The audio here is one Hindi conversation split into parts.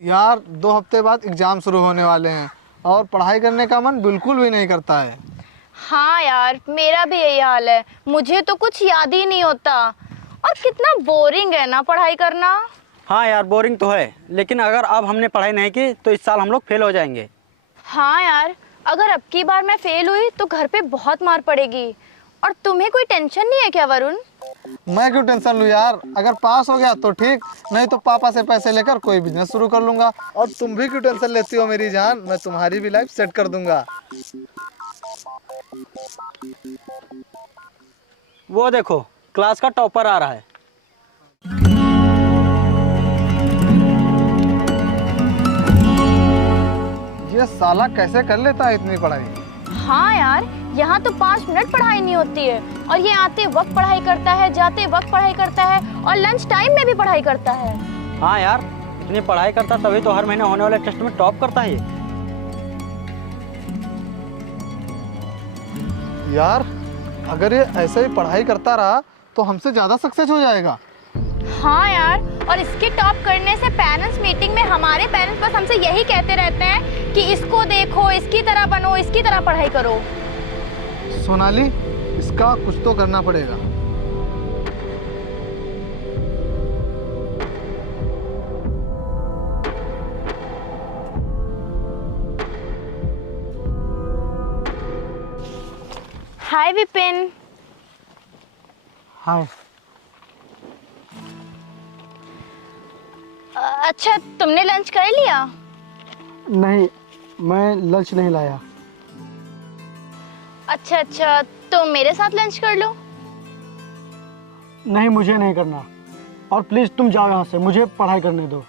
यार 2 हफ्ते बाद एग्ज़ाम शुरू होने वाले हैं और पढ़ाई करने का मन बिल्कुल भी नहीं करता है। हाँ यार, मेरा भी यही हाल है। मुझे तो कुछ याद ही नहीं होता और कितना बोरिंग है ना पढ़ाई करना। हाँ यार, बोरिंग तो है, लेकिन अगर अब हमने पढ़ाई नहीं की तो इस साल हम लोग फेल हो जाएंगे। हाँ यार, अगर अब की बार मैं फेल हुई तो घर पे बहुत मार पड़ेगी। और तुम्हें कोई टेंशन नहीं है क्या वरुण? मैं क्यों टेंशन लूँ यार, अगर पास हो गया तो ठीक, नहीं तो पापा से पैसे लेकर कोई बिजनेस शुरू कर लूँगा। और तुम भी क्यों टेंशन लेती हो मेरी जान, मैं तुम्हारी भी लाइफ सेट कर दूंगा। वो देखो, क्लास का टॉपर आ रहा है। ये साला कैसे कर लेता है इतनी पढ़ाई। हाँ यार, यहाँ तो 5 मिनट पढ़ाई नहीं होती है और ये आते वक्त पढ़ाई करता है, जाते वक्त पढ़ाई करता है और लंच टाइम में भी पढ़ाई करता है। हाँ यार, इतनी पढ़ाई करता तभी तो हर महीने होने वाले टेस्ट में टॉप करता है ये। यार अगर ये ऐसे ही पढ़ाई करता रहा तो हमसे ज़्यादा सक्सेस हो जाएगा। हाँ यार, और इसके टॉप करने से पेरेंट्स मीटिंग में हमारे पेरेंट्स बस हमसे यही कहते रहते हैं कि इसको देखो, इसकी तरह बनो, इसकी तरह पढ़ाई करो। सोनाली, इसका कुछ तो करना पड़ेगा। हाय विपिन। हाँ। अच्छा, तुमने लंच कर लिया? नहीं, मैं लंच नहीं लाया। अच्छा, तो मेरे साथ लंच कर लो। नहीं, मुझे नहीं करना, और प्लीज तुम जाओ यहाँ से, मुझे पढ़ाई करने दो।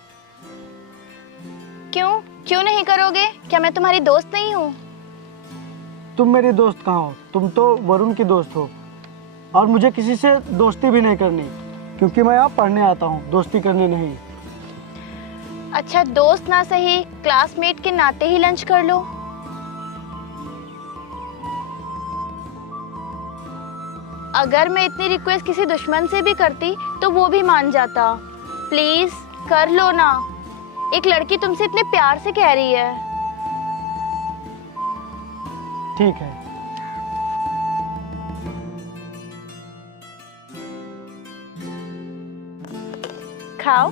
क्यों नहीं करोगे? क्या मैं तुम्हारी दोस्त नहीं हूँ? तुम मेरी दोस्त कहाँ हो, तुम तो वरुण की दोस्त हो। और मुझे किसी से दोस्ती भी नहीं करनी, क्योंकि मैं यहाँ पढ़ने आता हूँ, दोस्ती करने नहीं। अच्छा, दोस्त ना सही, क्लासमेट के नाते ही लंच कर लो। अगर मैं इतनी रिक्वेस्ट किसी दुश्मन से भी करती तो वो भी मान जाता। प्लीज कर लो ना, एक लड़की तुमसे इतने प्यार से कह रही है। ठीक है। खाओ।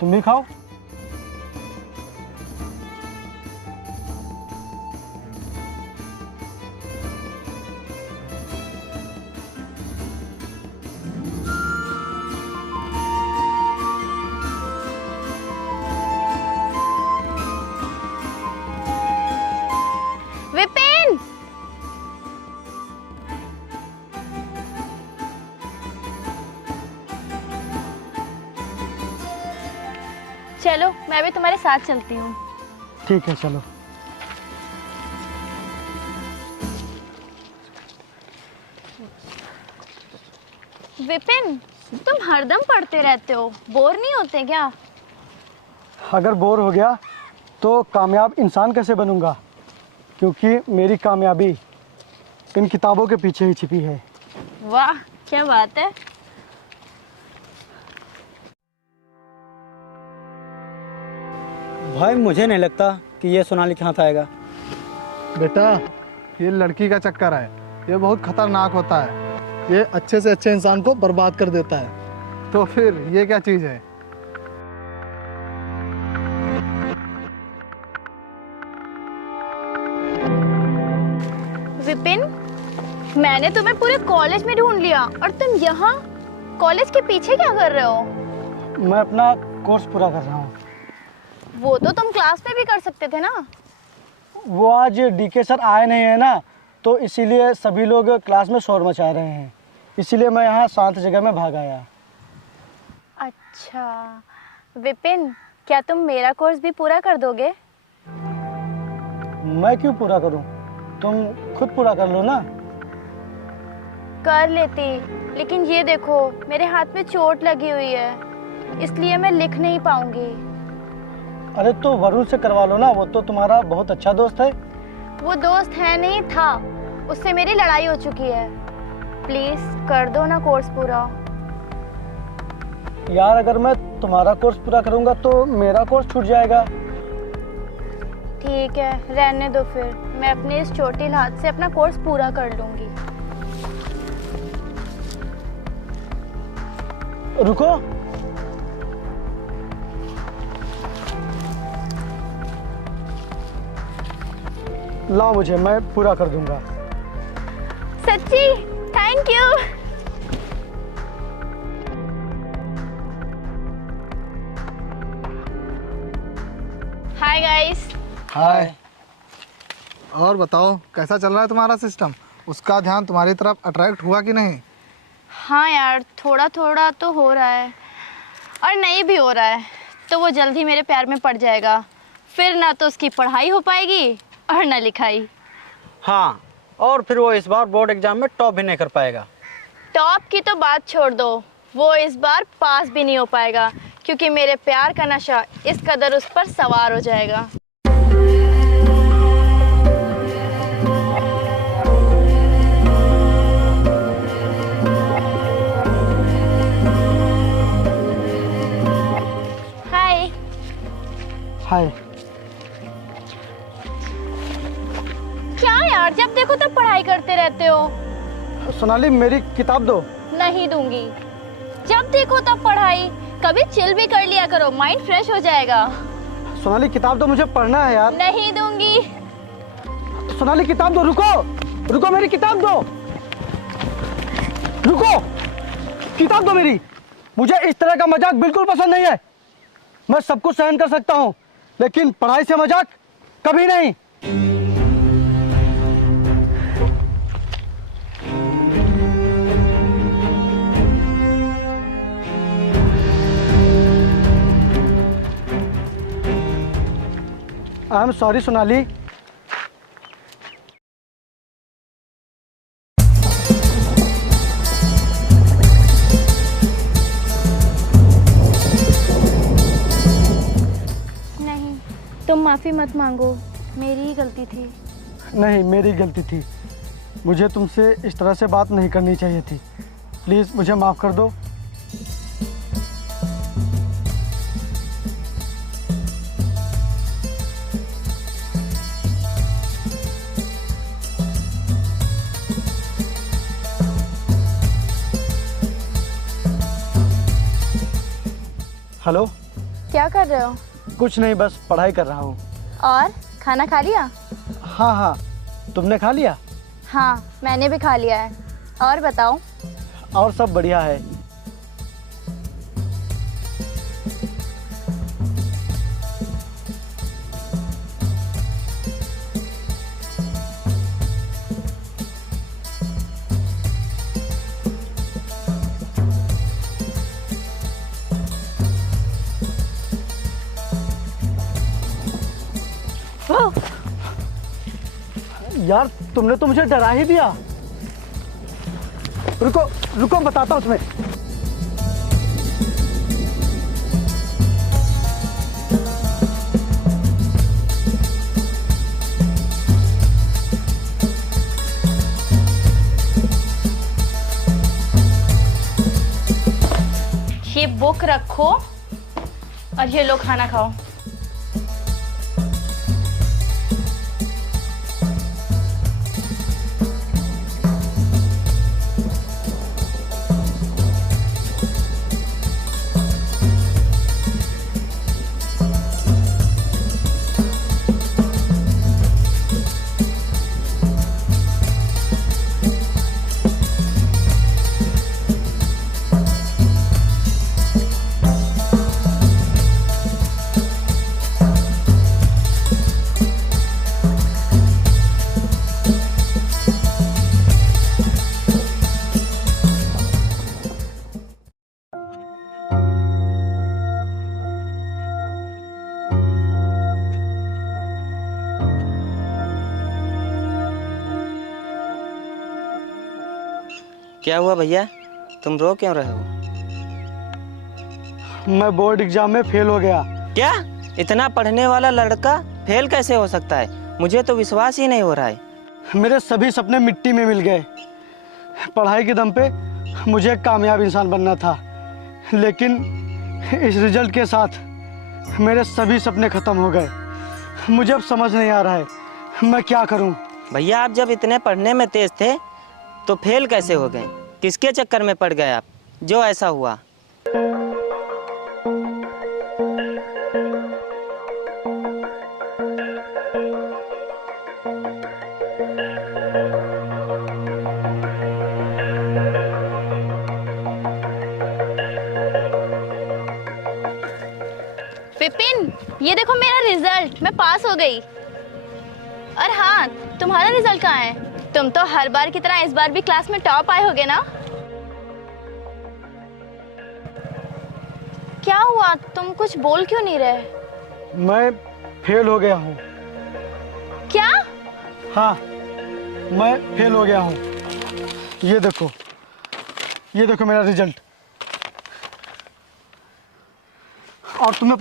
तुम भी खाओ। विपिन, चलो मैं भी तुम्हारे साथ चलती हूँ। ठीक है, चलो। विपिन, तुम हरदम पढ़ते रहते हो, बोर नहीं होते क्या? अगर बोर हो गया तो कामयाब इंसान कैसे बनूंगा, क्योंकि मेरी कामयाबी इन किताबों के पीछे ही छिपी है। वाह, क्या बात है। भाई, मुझे नहीं लगता कि ये सोनाली के हाथ आएगा। बेटा, ये लड़की का चक्कर है, ये बहुत खतरनाक होता है, ये अच्छे से अच्छे इंसान को बर्बाद कर देता है। तो फिर ये क्या चीज़ है? विपिन, मैंने तुम्हें पूरे कॉलेज में ढूंढ लिया और तुम यहाँ कॉलेज के पीछे क्या कर रहे हो? मैं अपना कोर्स पूरा कर रहा हूँ। वो तो तुम क्लास में भी कर सकते थे ना। वो आज डीके सर आए नहीं है ना, तो इसीलिए सभी लोग क्लास में शोर मचा रहे हैं, इसीलिए मैं यहाँ शांत जगह में भाग आया। अच्छा विपिन, क्या तुम मेरा कोर्स भी पूरा कर दोगे? मैं क्यों पूरा करूँ, तुम खुद पूरा कर लो ना। कर लेती, लेकिन ये देखो मेरे हाथ में चोट लगी हुई है, इसलिए मैं लिख नहीं पाऊंगी। अरे तो वरुण से करवा लो ना, वो तो तुम्हारा बहुत अच्छा दोस्त है। वो दोस्त है नहीं था, उससे मेरी लड़ाई हो चुकी है। प्लीज़ कर दो ना कोर्स पूरा। यार अगर मैं तुम्हारा कोर्स पूरा करूंगा तो मेरा कोर्स छूट जाएगा। ठीक है, रहने दो फिर। मैं अपने इस चोटिल हाथ से अपना कोर्स पूरा कर लूँगी। रुको, लाओ मुझे, मैं पूरा कर दूंगा। सच्ची? Thank you. Hi guys. Hi. और बताओ कैसा चल रहा है तुम्हारा सिस्टम? उसका ध्यान तुम्हारी तरफ अट्रैक्ट हुआ कि नहीं? हाँ यार, थोड़ा थोड़ा तो हो रहा है, और नहीं भी हो रहा है तो वो जल्द ही मेरे प्यार में पड़ जाएगा। फिर ना तो उसकी पढ़ाई हो पाएगी और ना लिखाई। हाँ, और फिर वो इस बार बोर्ड एग्जाम में टॉप भी नहीं कर पाएगा। टॉप की तो बात छोड़ दो, वो इस बार पास भी नहीं हो पाएगा, क्योंकि मेरे प्यार का नशा इस कदर उस पर सवार हो जाएगा। हाय। हाय। क्या यार, जब देखो तब पढ़ाई करते रहते हो। सोनाली मेरी किताब दो। नहीं दूंगी। जब देखो तब पढ़ाई, कभी चिल भी कर लिया करो, माइंड फ्रेश हो जाएगा। सोनाली किताब दो, मुझे पढ़ना है यार। नहीं दूंगी। सोनाली किताब दो। रुको रुको, मेरी किताब दो। रुको, किताब दो मेरी। मुझे इस तरह का मजाक बिल्कुल पसंद नहीं है। मैं सब कुछ सहन कर सकता हूँ, लेकिन पढ़ाई से मजाक कभी नहीं। I am sorry Sonali. नहीं, तुम माफ़ी मत मांगो, मेरी ही गलती थी। नहीं, मेरी गलती थी। मुझे तुमसे इस तरह से बात नहीं करनी चाहिए थी। प्लीज़ मुझे माफ़ कर दो। हेलो। क्या कर रहे हो? कुछ नहीं, बस पढ़ाई कर रहा हूँ। और खाना खा लिया? हाँ हाँ, तुमने खा लिया? हाँ, मैंने भी खा लिया है। और बताओ। और सब बढ़िया है। यार तुमने तो मुझे डरा ही दिया। रुको रुको, बताता हूँ तुम्हें। ये बुक रखो और ये लो खाना खाओ। क्या हुआ भैया, तुम रो क्यों रहे हो? मैं बोर्ड एग्जाम में फेल हो गया। क्या? इतना पढ़ने वाला लड़का फेल कैसे हो सकता है? मुझे तो विश्वास ही नहीं हो रहा है। मेरे सभी सपने मिट्टी में मिल गए। पढ़ाई के दम पे मुझे एक कामयाब इंसान बनना था, लेकिन इस रिजल्ट के साथ मेरे सभी सपने ख़त्म हो गए। मुझे अब समझ नहीं आ रहा है मैं क्या करूं। भैया आप जब इतने पढ़ने में तेज थे तो फेल कैसे हो गए? किसके चक्कर में पड़ गए आप जो ऐसा हुआ? विपिन, ये देखो मेरा रिजल्ट, मैं पास हो गई। और हाँ, तुम्हारा रिजल्ट कहाँ है? तुम तो हर बार की तरह इस बार भी क्लास में टॉप आए होगे ना? क्या हुआ, तुम कुछ बोल क्यों नहीं रहे? मैं फेल हो गया हूं। क्या? हाँ, मैं फेल हो गया हूं। ये देखो मेरा रिजल्ट। और तुम्हें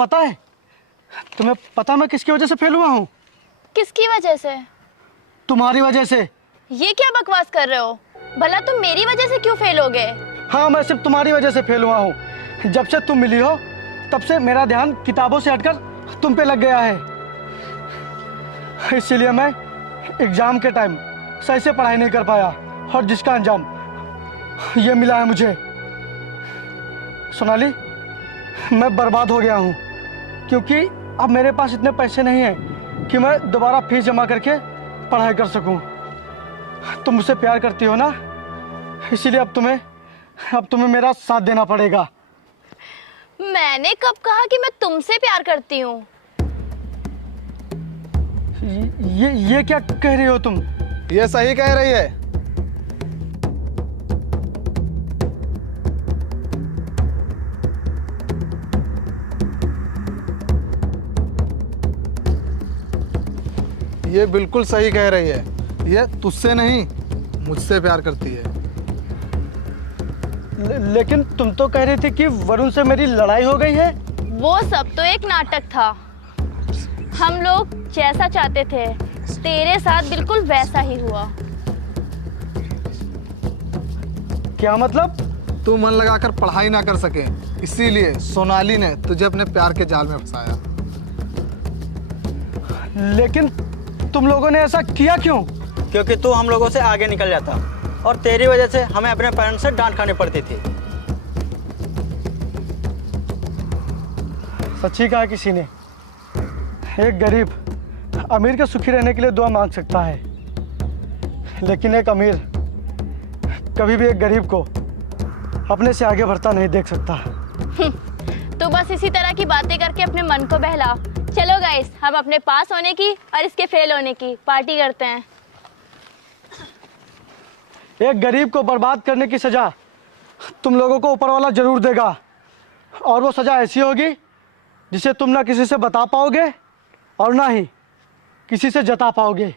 पता मैं किसकी वजह से फेल हुआ हूँ? किसकी वजह से? तुम्हारी वजह से। ये क्या बकवास कर रहे हो? भला तुम मेरी वजह से क्यों फेल हो गए? हाँ, मैं सिर्फ तुम्हारी वजह से फेल हुआ हूँ। जब से तुम मिली हो तब से मेरा ध्यान किताबों से हटकर तुम पे लग गया है। इसीलिए मैं एग्जाम के टाइम सही से पढ़ाई नहीं कर पाया और जिसका अंजाम ये मिला है मुझे। सोनाली, मैं बर्बाद हो गया हूँ, क्योंकि अब मेरे पास इतने पैसे नहीं हैं कि मैं दोबारा फीस जमा करके पढ़ाई कर सकूँ। तुम मुझसे प्यार करती हो ना, इसीलिए अब तुम्हें मेरा साथ देना पड़ेगा। मैंने कब कहा कि मैं तुमसे प्यार करती हूँ? ये क्या कह रही हो तुम? ये सही कह रही है। ये बिल्कुल सही कह रही है। ये तुझसे नहीं, मुझसे प्यार करती है। लेकिन तुम तो कह रही थी कि वरुण से मेरी लड़ाई हो गई है। वो सब तो एक नाटक था। हम लोग जैसा चाहते थे तेरे साथ बिल्कुल वैसा ही हुआ। क्या मतलब? तू मन लगाकर पढ़ाई ना कर सके, इसीलिए सोनाली ने तुझे अपने प्यार के जाल में फंसाया। लेकिन तुम लोगों ने ऐसा किया क्यों? क्योंकि तू हम लोगों से आगे निकल जाता और तेरी वजह से हमें अपने पेरेंट्स से डांट खानी पड़ती थी। सच्ची कहा किसी ने, एक गरीब अमीर के सुखी रहने के लिए दुआ मांग सकता है, लेकिन एक अमीर कभी भी एक गरीब को अपने से आगे बढ़ता नहीं देख सकता। तो बस इसी तरह की बातें करके अपने मन को बहला। चलो गाइस, हम अपने पास होने की और इसके फेल होने की पार्टी करते हैं। एक गरीब को बर्बाद करने की सजा तुम लोगों को ऊपर वाला जरूर देगा, और वो सजा ऐसी होगी जिसे तुम ना किसी से बता पाओगे और ना ही किसी से जता पाओगे।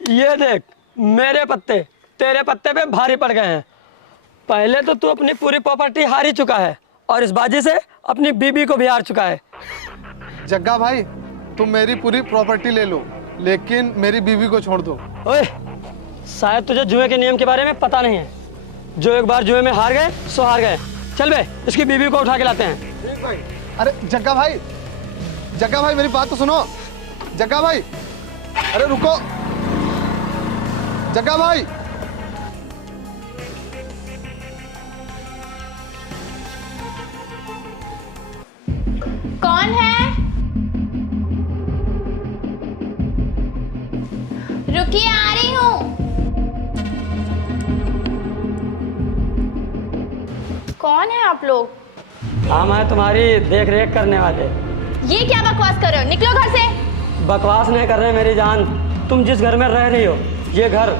ये देख, मेरे पत्ते तेरे पत्ते पे भारी पड़ गए हैं। पहले तो तू अपनी पूरी प्रॉपर्टी हार ही चुका है और इस बाजी से अपनी बीबी को भी हार चुका है। जग्गा भाई, तुम मेरी पूरी प्रॉपर्टी ले लो, लेकिन मेरी बीवी को छोड़ दो। ओए, शायद तुझे जुए के नियम के बारे में पता नहीं है। जो एक बार जुए में हार गए सो हार गए। चल बे, इसकी बीबी को उठा के लाते हैं। ठीक भाई। अरे जग्गा भाई मेरी बात तो सुनो। जग्गा भाई, अरे रुको। जग्गा भाई, कौन है? रुकिए, आ रही हूँ। कौन है आप लोग? हम हैं तुम्हारी देख रेख करने वाले। ये क्या बकवास कर रहे हो? निकलो घर से। बकवास नहीं कर रहे मेरी जान। तुम जिस घर में रह रही हो, ये घर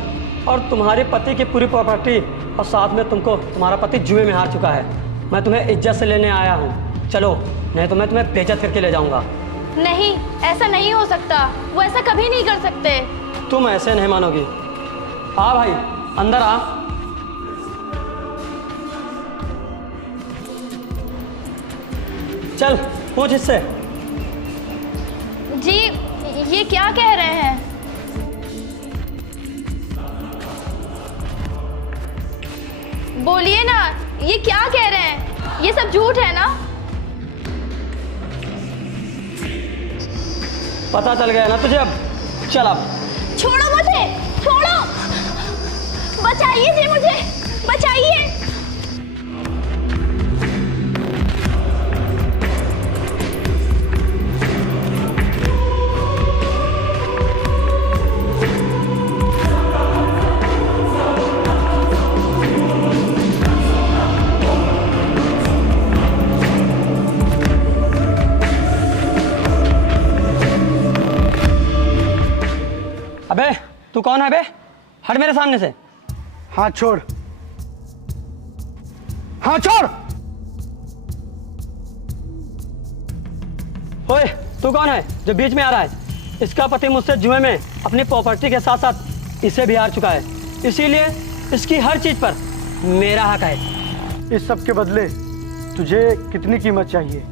और तुम्हारे पति की पूरी प्रॉपर्टी, और साथ में तुम्हारा पति जुए में हार चुका है। मैं तुम्हें इज्जत से लेने आया हूँ। चलो, नहीं तो मैं तुम्हें बेइज्जत करके ले जाऊँगा। नहीं, ऐसा नहीं हो सकता। वो ऐसा कभी नहीं कर सकते। तुम ऐसे नहीं मानोगी। आ भाई, अंदर आ। चल पूछ इससे। जी, ये क्या कह रहे हैं? बोलिए ना, ये क्या कह रहे हैं? ये सब झूठ है ना? पता चल गया ना तुझे अब? चल अब। छोड़ो मुझे, छोड़ो, बचाइए जी मुझे, बचाइए। अबे तू कौन है बे? हट मेरे सामने से। हाथ छोड़, हाथ छोड़। ओए तू कौन है जो बीच में आ रहा है? इसका पति मुझसे जुए में अपनी प्रॉपर्टी के साथ साथ इसे भी हार चुका है, इसीलिए इसकी हर चीज पर मेरा हक है। इस सब के बदले तुझे कितनी कीमत चाहिए?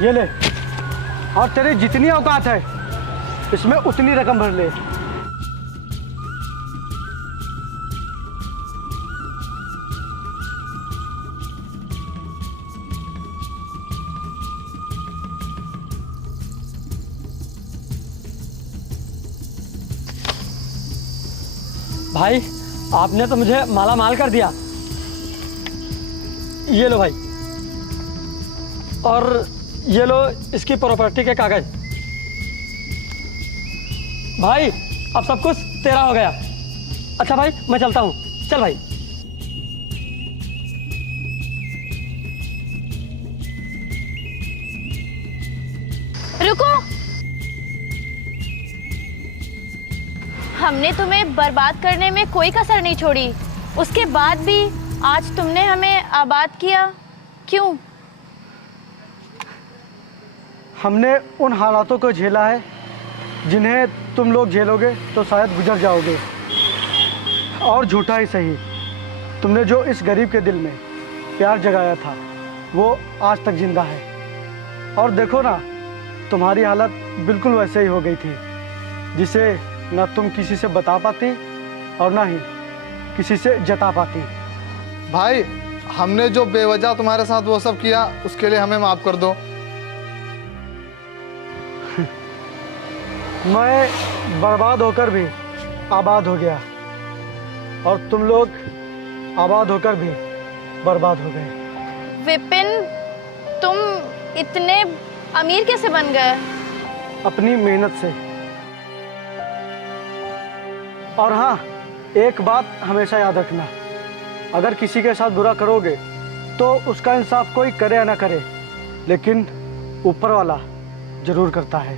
ये ले, और तेरी जितनी औकात है इसमें उतनी रकम भर ले। भाई आपने तो मुझे माला माल कर दिया। ये लो भाई, और ये लो इसकी प्रॉपर्टी के कागज। भाई अब सब कुछ तेरा हो गया। अच्छा भाई मैं चलता हूँ। चल भाई। रुको, हमने तुम्हें बर्बाद करने में कोई कसर नहीं छोड़ी। उसके बाद भी आज तुमने हमें आबाद किया, क्यों? हमने उन हालातों को झेला है जिन्हें तुम लोग झेलोगे तो शायद गुजर जाओगे। और झूठा ही सही, तुमने जो इस गरीब के दिल में प्यार जगाया था वो आज तक जिंदा है। और देखो ना, तुम्हारी हालत बिल्कुल वैसे ही हो गई थी जिसे ना तुम किसी से बता पाती और ना ही किसी से जता पाती। भाई हमने जो बेवजह तुम्हारे साथ वो सब किया उसके लिए हमें माफ कर दो। मैं बर्बाद होकर भी आबाद हो गया और तुम लोग आबाद होकर भी बर्बाद हो गए। विपिन, तुम इतने अमीर कैसे बन गए? अपनी मेहनत से। और हाँ, एक बात हमेशा याद रखना, अगर किसी के साथ बुरा करोगे तो उसका इंसाफ कोई करे या ना करे, लेकिन ऊपर वाला जरूर करता है।